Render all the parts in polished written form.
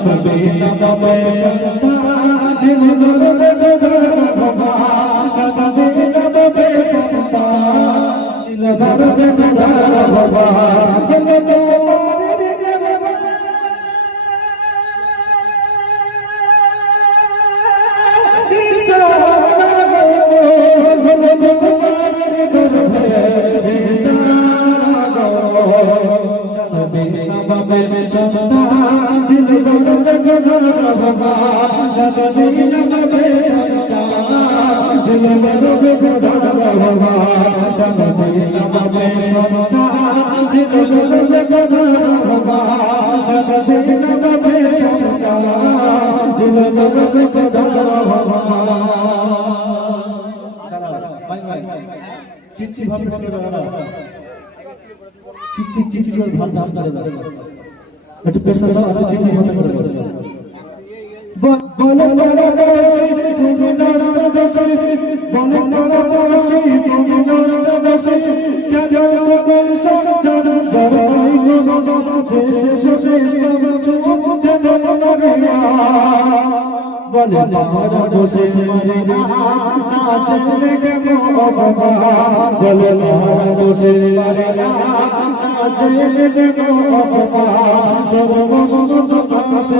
নবী নবী সন্তান দিল দরবে খোদা নবী নবী সন্তান দিল দরবে খোদা চিচ্ছি ভাবে চিচ্ছি ভাবে একটু প্রেসার আছে চিচ্ছি ভাবে বলে বলে বসে তুমি নষ্ট বসে বলে বলে বসে তুমি নষ্ট বসে কেন তুমি সন্তান জরাই কোনো বাবা শেষ শেষ বাবা চুপ কেন মরিয়া বলে বাবা বসে মরে না নাচলে কেন বাবা বলে বাবা বসে মরে না নাচলে কেন বাবা তোর বসন্ত পাশে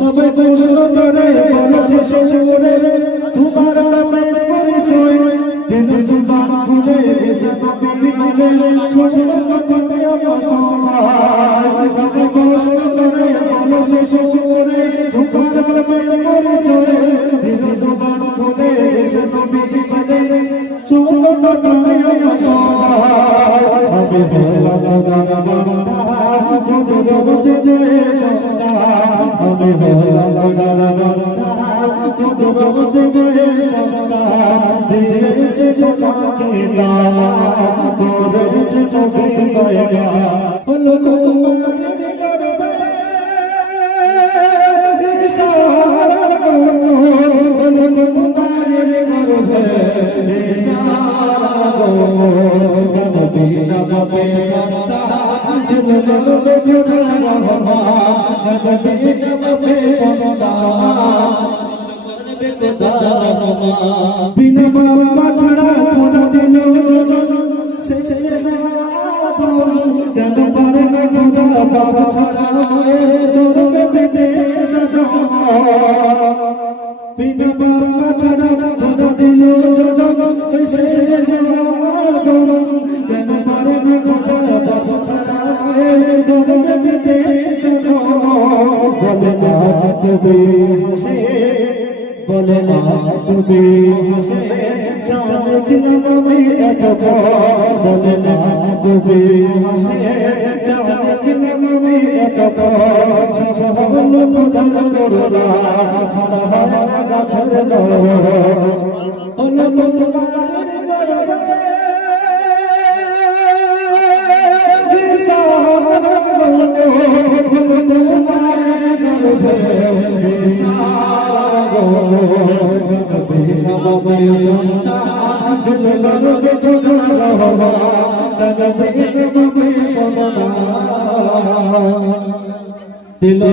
সবাই প্রশ্ন করে বলো শেষে করে তোমার নামে পরিচয় দিন জুবান খুলে এসে সবই বলে শ্বশুর কথাতে আমার সবাই সবাই প্রশ্ন করে বলো শেষে করে তোমার নামে পরিচয় দিন জুবান খুলে এসে সবই বলে শ্বশুর কথাতে আমার সবাই আমি বললাম বাবা জগতে জয় সন্তা আমি হলাম জগতে জয় সন্তা দিয়েছে তোমাকে করেছে চোখে গয়া হলো তোমার গর্বে সারা হলো তোমার গর্বে সারা নবী নবী সন্তা দিল দরবে খোদা রহমা নবী নবী সন্তান খোদা রহমা বিনা বাবা ছাড়া খোদা দিল যোজন শেষে কেন পারে না খোদা বাবা ছাড়া দরবে পেতে সজমা বিনা বাবা ছাড়া খোদা দিল যোজন শেষে কেন পারে না খোদা বাবা ছাড়া দরবে পেতে সজমা বলে না তুমি হাসে বলে না তুমি হাসে জানে কি আমি এত বলে না তুমি হাসে জানে কি আমি এত হলো খোদার করুণা ছাড়া হয় না গাছের হলো তোমার দিল